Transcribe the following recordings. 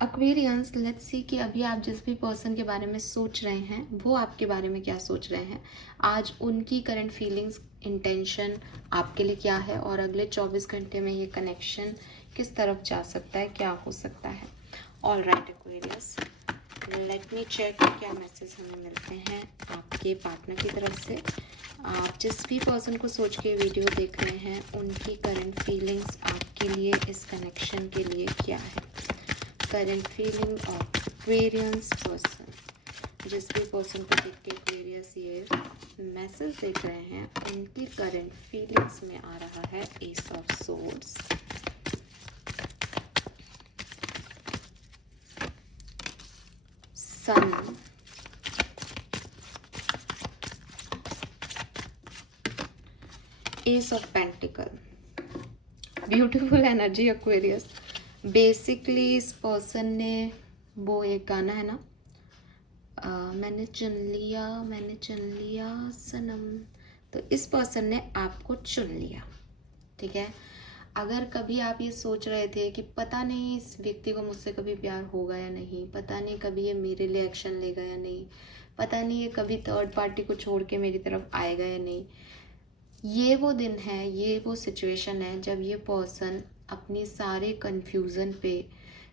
Aquarians, let's see कि अभी आप जिस भी पर्सन के बारे में सोच रहे हैं वो आपके बारे में क्या सोच रहे हैं, आज उनकी करंट फीलिंग्स, इंटेंशन आपके लिए क्या है, और अगले 24 घंटे में ये कनेक्शन किस तरफ जा सकता है, क्या हो सकता है। All right Aquarius, let me check क्या मैसेज हमें मिलते हैं आपके पार्टनर की तरफ से। आप जिस भी पर्सन को सोच के वीडियो देख रहे हैं उनकी करंट फीलिंग्स आपके लिए, इस कनेक्शन के लिए क्या है। Current feeling of Aquarians person, जिस भी पर्सन को देख के एक्वेरियस ये मैसेज देख रहे हैं उनकी करंट फीलिंग्स में आ रहा है ace of swords, sun, ace of pentacle. Beautiful energy Aquarius. Basically इस पर्सन ने, वो एक गाना है ना, मैंने चुन लिया सनम, तो इस पर्सन ने आपको चुन लिया। ठीक है, अगर कभी आप ये सोच रहे थे कि पता नहीं इस व्यक्ति को मुझसे कभी प्यार होगा या नहीं, पता नहीं कभी ये मेरे लिए एक्शन लेगा या नहीं, पता नहीं ये कभी थर्ड पार्टी को छोड़ के मेरी तरफ आएगा या नहीं, ये वो दिन है, ये वो सिचुएशन है जब ये पर्सन अपनी सारे कन्फ्यूज़न पे,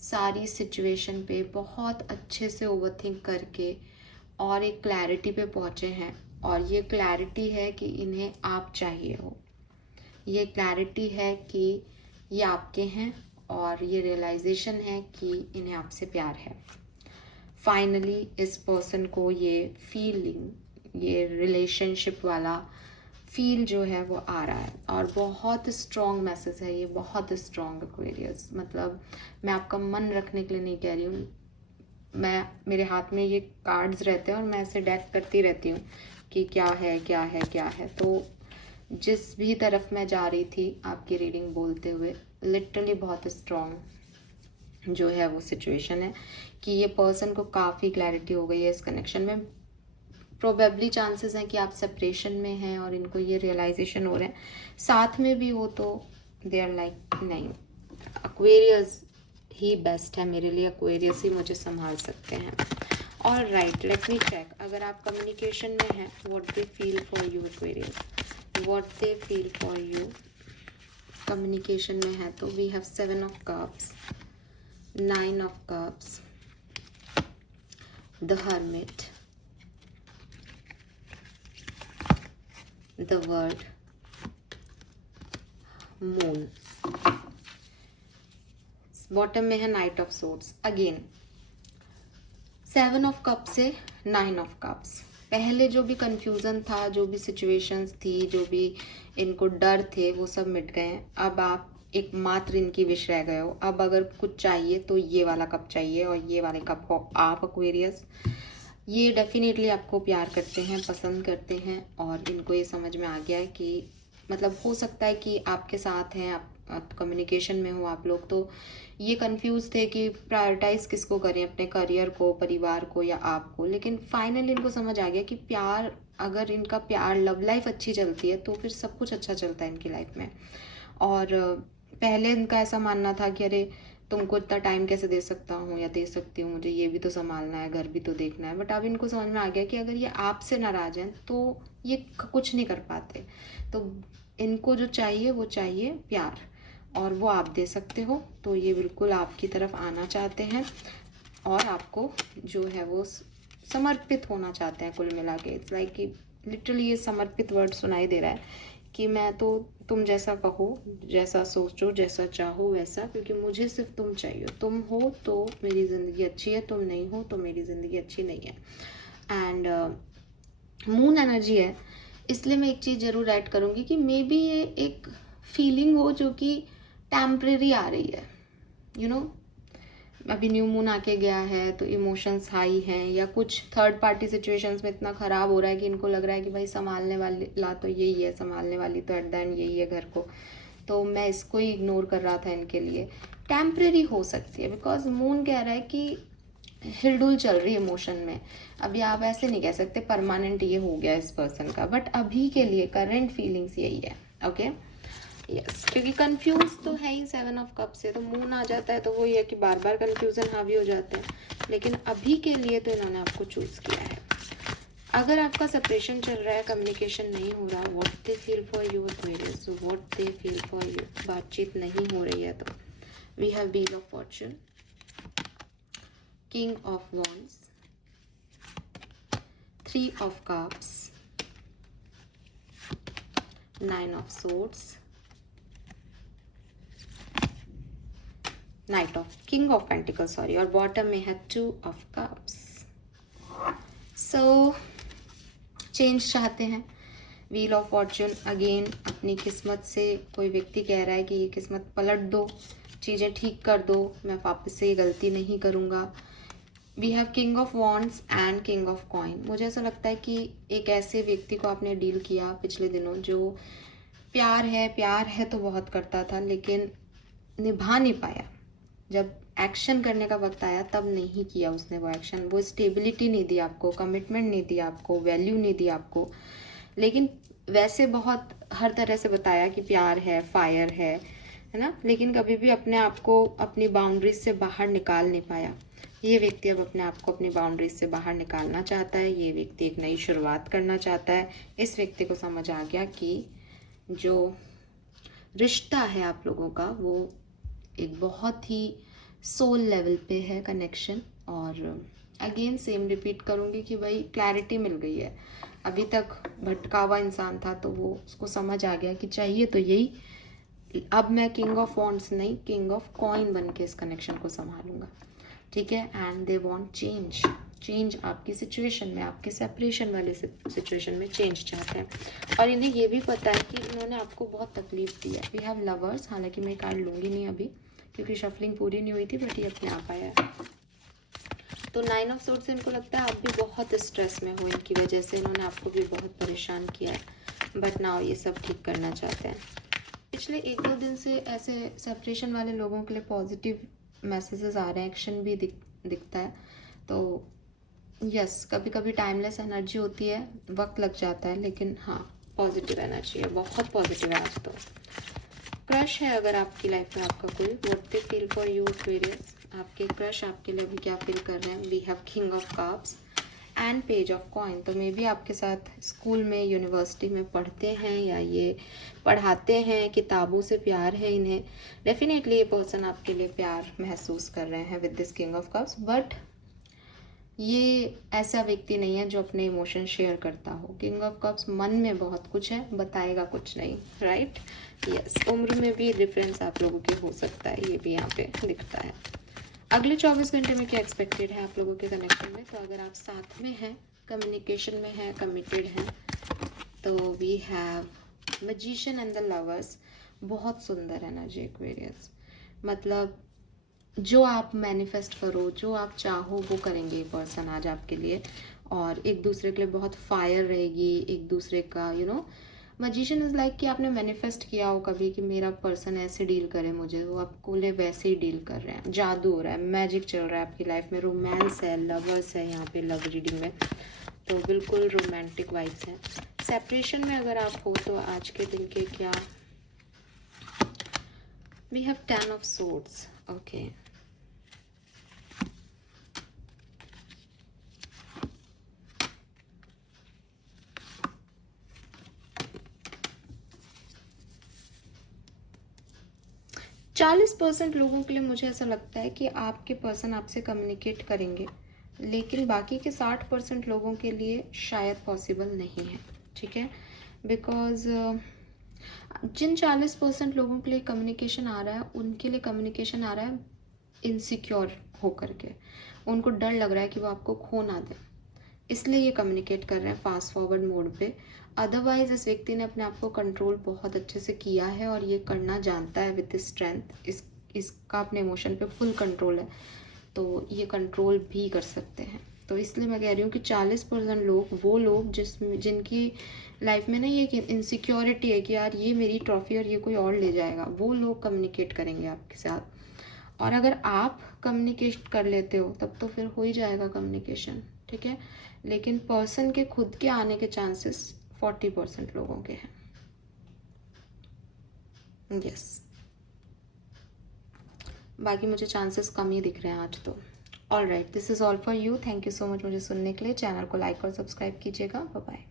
सारी सिचुएशन पे बहुत अच्छे से ओवरथिंक करके और एक क्लैरिटी पे पहुँचे हैं। और ये क्लैरिटी है कि इन्हें आप चाहिए हो, ये क्लैरिटी है कि ये आपके हैं, और ये रियलाइजेशन है कि इन्हें आपसे प्यार है। फाइनली इस पर्सन को ये फीलिंग, ये रिलेशनशिप वाला फील जो है वो आ रहा है, और बहुत स्ट्रॉन्ग मैसेज है ये, बहुत स्ट्रॉन्ग एक्वेरियस। मतलब मैं आपका मन रखने के लिए नहीं कह रही हूँ, मैं, मेरे हाथ में ये कार्ड्स रहते हैं और मैं ऐसे डेक करती रहती हूँ कि क्या है क्या है क्या है। तो जिस भी तरफ मैं जा रही थी आपकी रीडिंग बोलते हुए, लिटरली बहुत स्ट्रॉन्ग जो है वो सिचुएशन है कि ये पर्सन को काफ़ी क्लैरिटी हो गई है इस कनेक्शन में। प्रोबेबली चांसेस हैं कि आप सेपरेशन में हैं और इनको ये रियलाइजेशन हो रहे हैं, साथ में भी हो तो दे आर लाइक नहीं, एक्वेरियस ही बेस्ट है मेरे लिए, एक्वेरियस ही मुझे संभाल सकते हैं। All right, let me check, अगर आप कम्युनिकेशन में हैं, what they feel for you Aquarius, what they feel for you. Communication में है तो we have 7 of cups, 9 of cups, the hermit, the word moon, bottom में है knight of swords. Again 7 of cup से 9 of cups, पहले जो भी confusion था, जो भी सिचुएशंस थी, जो भी इनको डर थे, वो सब मिट गए हैं। अब आप एक मात्र इनकी विश रह गए हो। अब अगर कुछ चाहिए तो ये वाला कप चाहिए, और ये वाले कप हो आप एक्वेरियस। ये डेफिनेटली आपको प्यार करते हैं, पसंद करते हैं, और इनको ये समझ में आ गया है कि मतलब हो सकता है कि आपके साथ हैं, आप कम्युनिकेशन में हो आप लोग, तो ये कंफ्यूज थे कि प्रायोरिटाइज किसको करें, अपने करियर को, परिवार को, या आपको। लेकिन फाइनली इनको समझ आ गया कि प्यार, अगर इनका प्यार, लव लाइफ अच्छी चलती है तो फिर सब कुछ अच्छा चलता है इनकी लाइफ में। और पहले इनका ऐसा मानना था कि अरे तुमको इतना टाइम कैसे दे सकता हूँ या दे सकती हूँ, मुझे ये भी तो संभालना है, घर भी तो देखना है। बट अब इनको समझ में आ गया कि अगर ये आपसे नाराज हैं तो ये कुछ नहीं कर पाते। तो इनको जो चाहिए वो चाहिए प्यार, और वो आप दे सकते हो। तो ये बिल्कुल आपकी तरफ आना चाहते हैं और आपको जो है वो समर्पित होना चाहते हैं। कुल मिला के इट्स लाइक कि लिटरली ये समर्पित वर्ड सुनाई दे रहा है कि मैं तो, तुम जैसा कहो, जैसा सोचो, जैसा चाहो वैसा, क्योंकि मुझे सिर्फ तुम चाहिए। तुम हो तो मेरी ज़िंदगी अच्छी है, तुम नहीं हो तो मेरी ज़िंदगी अच्छी नहीं है। एंड मून एनर्जी है, इसलिए मैं एक चीज़ ज़रूर ऐड करूँगी कि मे बी ये एक फीलिंग हो जो कि टेम्परेरी आ रही है, यू नो। अभी न्यू मून आके गया है तो इमोशंस हाई हैं, या कुछ थर्ड पार्टी सिचुएशंस में इतना ख़राब हो रहा है कि इनको लग रहा है कि भाई संभालने वाला तो यही है, संभालने वाली तो एट द एंड यही है घर को, तो मैं इसको ही इग्नोर कर रहा था। इनके लिए टेम्परेरी हो सकती है, बिकॉज मून कह रहा है कि हिलडुल चल रही है इमोशन में। अभी आप ऐसे नहीं कह सकते परमानेंट ये हो गया इस पर्सन का, बट अभी के लिए करंट फीलिंग्स यही है। ओके, यस, क्योंकि कंफ्यूज तो है ही 7 ऑफ कप से, तो मून आ जाता है तो वो ये कि बार बार कंफ्यूजन हावी हो जाते हैं, लेकिन अभी के लिए तो इन्होंने आपको चूज किया है। अगर आपका सेपरेशन चल रहा है, कम्युनिकेशन नहीं हो रहा, what they feel for you Aquarius, so what they feel for you, बातचीत नहीं हो रही है, तो we have wheel of fortune, king of wands, 3 of cups, 9 of swords, knight of king of pentacles sorry, और बॉटम में है 2 of cups. So change चाहते हैं, व्हील ऑफ फॉर्चून अगेन, अपनी किस्मत से कोई व्यक्ति कह रहा है कि ये किस्मत पलट दो, चीज़ें ठीक कर दो, मैं वापस से ये गलती नहीं करूँगा। We have king of wands and king of coin. मुझे ऐसा लगता है कि एक ऐसे व्यक्ति को आपने डील किया पिछले दिनों जो प्यार है तो बहुत करता था, लेकिन निभा नहीं पाया। जब एक्शन करने का वक्त आया तब नहीं किया उसने वो एक्शन, वो स्टेबिलिटी नहीं दी आपको, कमिटमेंट नहीं दी आपको, वैल्यू नहीं दी आपको, लेकिन वैसे बहुत हर तरह से बताया कि प्यार है, फायर है ना, लेकिन कभी भी अपने आप को अपनी बाउंड्रीज से बाहर निकाल नहीं पाया। ये व्यक्ति अब अपने आप को अपनी बाउंड्रीज से बाहर निकालना चाहता है, ये व्यक्ति एक नई शुरुआत करना चाहता है। इस व्यक्ति को समझ आ गया कि जो रिश्ता है आप लोगों का वो एक बहुत ही सोल लेवल पे है कनेक्शन। और अगेन सेम रिपीट करूँगी कि भाई क्लैरिटी मिल गई है। अभी तक भटका हुआ इंसान था तो वो उसको समझ आ गया कि चाहिए तो यही, अब मैं किंग ऑफ वॉन्ड्स नहीं, किंग ऑफ कॉइन बन के इस कनेक्शन को संभालूंगा, ठीक है। एंड दे वांट चेंज आपकी सिचुएशन में, आपके सेपरेशन वाले सिचुएशन में चेंज चाहते हैं। और इन्हें ये भी पता है कि इन्होंने आपको बहुत तकलीफ दी है। वी हैव लवर्स, हालांकि मैं कार्ड लूँगी नहीं अभी क्योंकि शफलिंग पूरी नहीं हुई थी, बट ये अपने आप आया है। तो 9 ऑफ सोर्ड्स से इनको लगता है आप भी बहुत स्ट्रेस में हो, इनकी वजह से इन्होंने आपको भी बहुत परेशान किया है, बट नाउ ये सब ठीक करना चाहते हैं। पिछले 1-2 दिन से ऐसे सेपरेशन वाले लोगों के लिए पॉजिटिव मैसेजेस आ रहे हैं, एक्शन भी दिखता है। तो यस, कभी कभी टाइमलेस एनर्जी होती है, वक्त लग जाता है, लेकिन हाँ पॉजिटिव एनर्जी है, बहुत पॉजिटिव है आज तो। क्रश है अगर आपकी लाइफ में आपका कोई, what they feel for you Aquarius, आपके क्रश आपके लिए अभी क्या फील कर रहे हैं। We have king of cups and page of coin. तो मे बी आपके साथ स्कूल में, यूनिवर्सिटी में पढ़ते हैं या ये पढ़ाते हैं, किताबों से प्यार है इन्हें। डेफिनेटली ये पर्सन आपके लिए प्यार महसूस कर रहे हैं with this king of cups, but ये ऐसा व्यक्ति नहीं है जो अपने इमोशन शेयर करता हो। किंग ऑफ कप्स मन में बहुत कुछ है, बताएगा कुछ नहीं, राइट। यस, उम्र में भी डिफरेंस आप लोगों के हो सकता है, ये भी यहाँ पे दिखता है। अगले 24 घंटे में क्या एक्सपेक्टेड है आप लोगों के कनेक्शन में। तो अगर आप साथ में हैं, कम्युनिकेशन में हैं, कमिटेड हैं, तो we have magician and the lovers. बहुत सुंदर एनर्जी एक्वेरियस, मतलब जो आप मैनिफेस्ट करो, जो आप चाहो वो करेंगे ये पर्सन आज आपके लिए। और एक दूसरे के लिए बहुत फायर रहेगी, एक दूसरे का मैजिशियन इज लाइक कि आपने मैनिफेस्ट किया हो कभी कि मेरा पर्सन ऐसे डील करे मुझे, वो आपको लिए वैसे ही डील कर रहे हैं। जादू हो रहा है, मैजिक चल रहा है आपकी लाइफ में, रोमांस है, लवर्स है यहाँ पे लव रीडिंग में, तो बिल्कुल रोमांटिक वाइब्स हैं। सेपरेशन में अगर आप हो तो आज के दिन के क्या, we have 10 of swords, okay. चालीस 40% लोगों के लिए मुझे ऐसा लगता है कि आपके पर्सन आपसे कम्युनिकेट करेंगे, लेकिन बाकी के 60% लोगों के लिए शायद पॉसिबल नहीं है, ठीक है। बिकॉज जिन 40% लोगों के लिए कम्युनिकेशन आ रहा है, उनके लिए कम्युनिकेशन आ रहा है इनसिक्योर होकर के, उनको डर लग रहा है कि वो आपको खो ना दे, इसलिए ये कम्युनिकेट कर रहे हैं फास्ट फॉरवर्ड मोड पे। अदरवाइज इस व्यक्ति ने अपने आप को कंट्रोल बहुत अच्छे से किया है और ये करना जानता है विद स्ट्रेंथ। इसका अपने इमोशन पे फुल कंट्रोल है, तो ये कंट्रोल भी कर सकते हैं। तो इसलिए मैं कह रही हूँ कि 40% लोग, वो लोग जिनकी लाइफ में ना ये इनसिक्योरिटी है कि यार ये मेरी ट्रॉफी और ये कोई और ले जाएगा, वो लोग कम्युनिकेट करेंगे आपके साथ। और अगर आप कम्युनिकेट कर लेते हो तब तो फिर हो ही जाएगा कम्युनिकेशन, ठीक है। लेकिन पर्सन के खुद के आने के चांसेस 40% लोगों के हैं। यस, बाकी मुझे चांसेस कम ही दिख रहे हैं आज तो। All right, this is all for you. Thank you so much मुझे सुनने के लिए। चैनल को लाइक और सब्सक्राइब कीजिएगा। Bye bye.